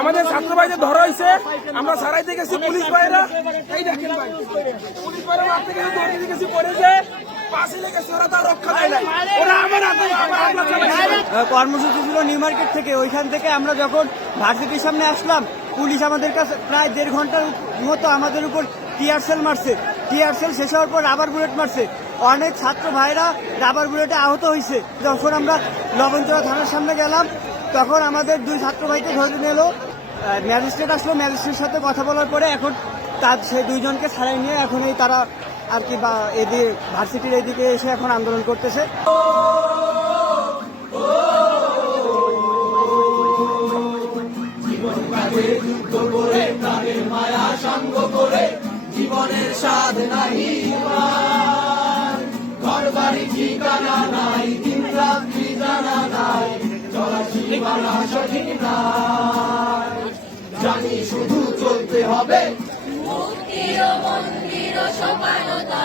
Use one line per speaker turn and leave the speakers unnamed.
আমাদের ছাত্র ভাইদের ধরা হয়েছে। আমরা সারাইতে গেছি পুলিশ ভাইরা। এই দেখেন ভাই পুলিশ ভাইরা গেছে গেছি পড়েছে
কর্মসূচি ছিল নিউ মার্কেট থেকে। ওইখান থেকে আমরা যখন ভার্সিটির সামনে আসলাম পুলিশ আমাদের কাছে প্রায় দেড় ঘণ্টার মতো আমাদের উপর টিয়ার সেল মারছে। টিয়ার সেল শেষ হওয়ার পর রাবার বুলেট মারছে। অনেক ছাত্র ভাইরা রাবার বুলেটে আহত হয়েছে। যখন আমরা লবণচড়া থানার সামনে গেলাম তখন আমাদের দুই ছাত্র ভাইকে ধরে নিল ম্যাজিস্ট্রেট আসলো, ম্যাজিস্ট্রেটের সাথে কথা বলার পরে এখন তার সেই দুইজনকে ছাড়াই নিয়ে এখন এই তারা আর কি বা এদিকে ভার্সিটির এদিকে এসে এখন আন্দোলন করতেছে।
মুক্তির শুধু চলতে হবে। মন্দির প্রাণ